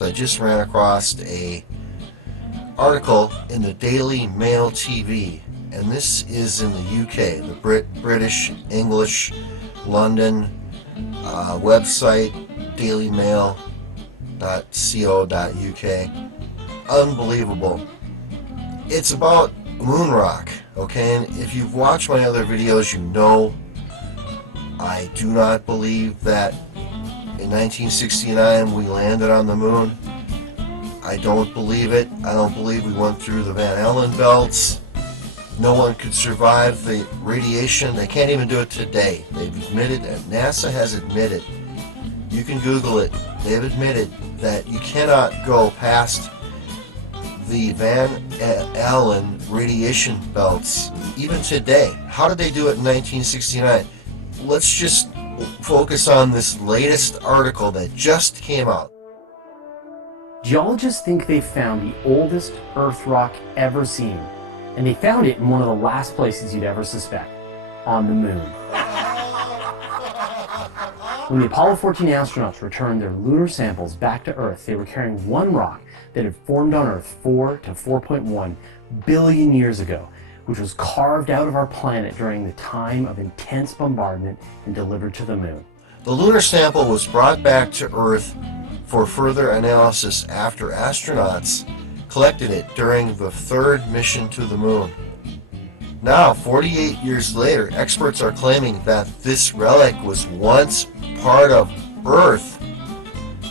I just ran across a article in the Daily Mail TV, and this is in the UK, the British, English, London website, dailymail.co.uk. Unbelievable. It's about moon rock, okay? And if you've watched my other videos, you know I do not believe that in 1969 we landed on the moon. I don't believe it. I don't believe we went through the Van Allen belts. No one could survive the radiation. They can't even do it today. They've admitted, and NASA has admitted, you can Google it, they've admitted that you cannot go past the Van Allen radiation belts even today. How did they do it in 1969? Let's just focus on this latest article that just came out. Geologists think they've found the oldest Earth rock ever seen, and they found it in one of the last places you'd ever suspect, on the moon. When the Apollo 14 astronauts returned their lunar samples back to Earth, they were carrying one rock that had formed on Earth 4 to 4.1 billion years ago, which was carved out of our planet during the time of intense bombardment and delivered to the moon. The lunar sample was brought back to Earth for further analysis after astronauts collected it during the third mission to the moon. Now, 48 years later, experts are claiming that this relic was once part of Earth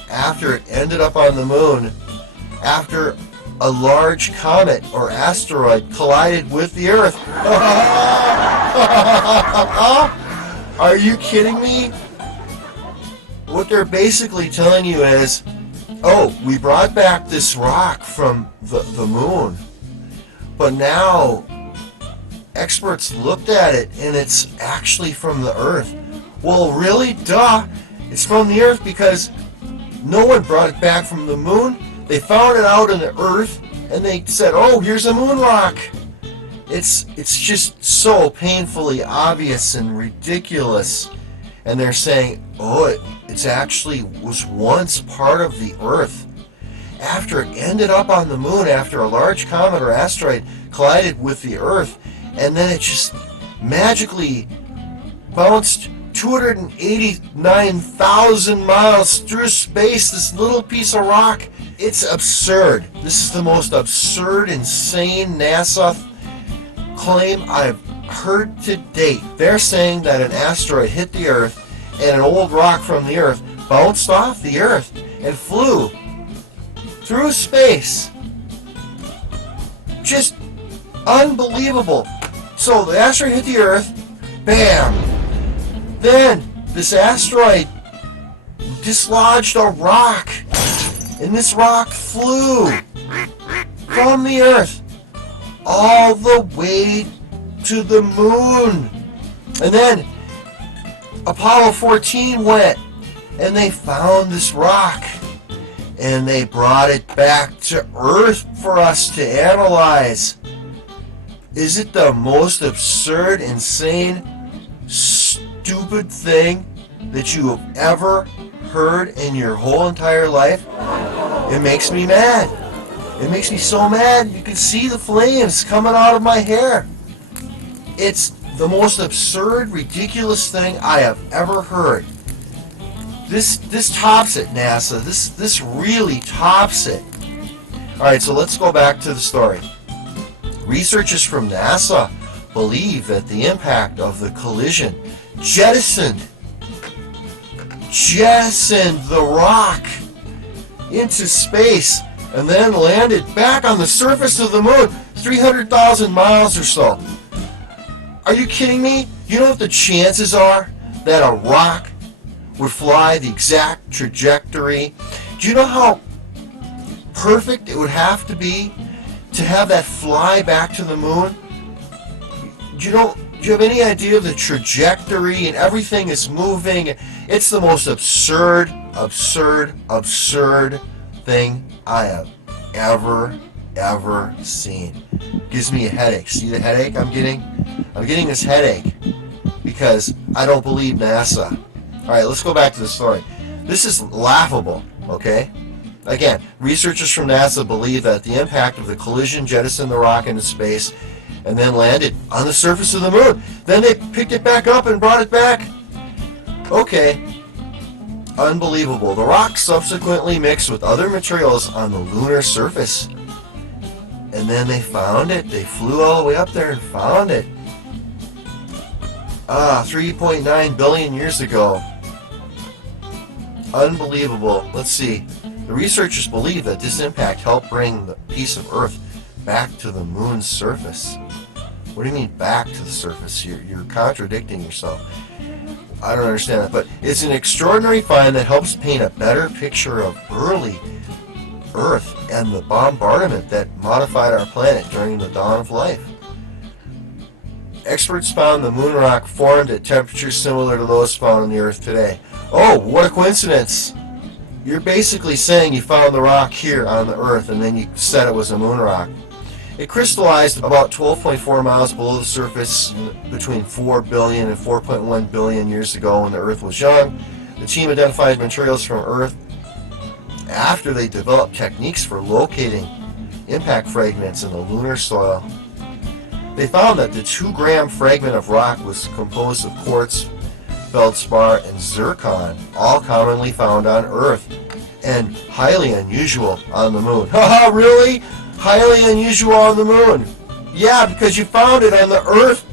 after it ended up on the moon after a large comet or asteroid collided with the Earth. Are you kidding me? What they're basically telling you is, oh, we brought back this rock from the moon, but now experts looked at it and it's actually from the Earth. Well, really? Duh! It's from the Earth because no one brought it back from the moon. They found it out in the Earth and they said, oh, here's a moon rock. It's just so painfully obvious and ridiculous. And they're saying, oh, it's actually was once part of the Earth. After it ended up on the moon, after a large comet or asteroid collided with the Earth, and then it just magically bounced 289,000 miles through space, this little piece of rock. It's absurd. This is the most absurd, insane NASA claim I've heard to date. They're saying that an asteroid hit the Earth and an old rock from the Earth bounced off the Earth and flew through space. Just unbelievable. So the asteroid hit the Earth, bam. Then this asteroid dislodged a rock, and this rock flew from the Earth all the way to the moon. And then Apollo 14 went and they found this rock and they brought it back to Earth for us to analyze. Is it the most absurd, insane, stupid thing that you have ever heard in your whole entire life? It makes me mad. It makes me so mad. You can see the flames coming out of my hair. It's the most absurd, ridiculous thing I have ever heard. This tops it, NASA. This really tops it. Alright, so let's go back to the story. Researchers from NASA believe that the impact of the collision jettisoned the rock into space and then landed back on the surface of the moon 300,000 miles or so. Are you kidding me? You know what the chances are that a rock would fly the exact trajectory? Do you know how perfect it would have to be to have that fly back to the moon? Do you have any idea of the trajectory and everything is moving? It's the most absurd thing I have ever seen. Gives me a headache. See the headache I'm getting? I'm getting this headache because I don't believe NASA. Alright, let's go back to the story. This is laughable, okay? Again, researchers from NASA believe that the impact of the collision jettisoned the rock into space and then landed on the surface of the moon. Then they picked it back up and brought it back. Okay. Unbelievable. The rock subsequently mixed with other materials on the lunar surface. And then they found it. They flew all the way up there and found it. 3.9 billion years ago. Unbelievable. Let's see. The researchers believe that this impact helped bring the piece of Earth back to the moon's surface. What do you mean back to the surface? You're contradicting yourself. I don't understand that, but it's an extraordinary find that helps paint a better picture of early Earth and the bombardment that modified our planet during the dawn of life. Experts found the moon rock formed at temperatures similar to those found on the Earth today. Oh, what a coincidence! You're basically saying you found the rock here on the Earth and then you said it was a moon rock. It crystallized about 12.4 miles below the surface between 4 billion and 4.1 billion years ago when the Earth was young. The team identified materials from Earth after they developed techniques for locating impact fragments in the lunar soil. They found that the 2-gram fragment of rock was composed of quartz, feldspar, and zircon, all commonly found on Earth, and highly unusual on the moon. Haha, really? Highly unusual on the moon? Yeah, because you found it on the Earth.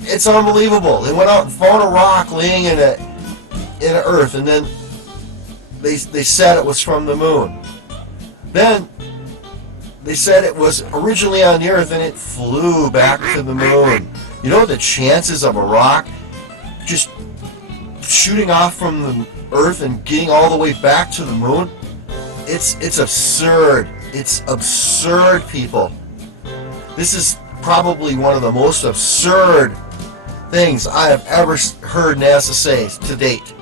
It's unbelievable. They went out and found a rock laying in a Earth, and then they said it was from the moon. Then they said it was originally on the Earth and it flew back to the moon. You know the chances of a rock just shooting off from the Earth and getting all the way back to the moon? It's absurd. It's absurd, people. This is probably one of the most absurd things I have ever heard NASA say to date.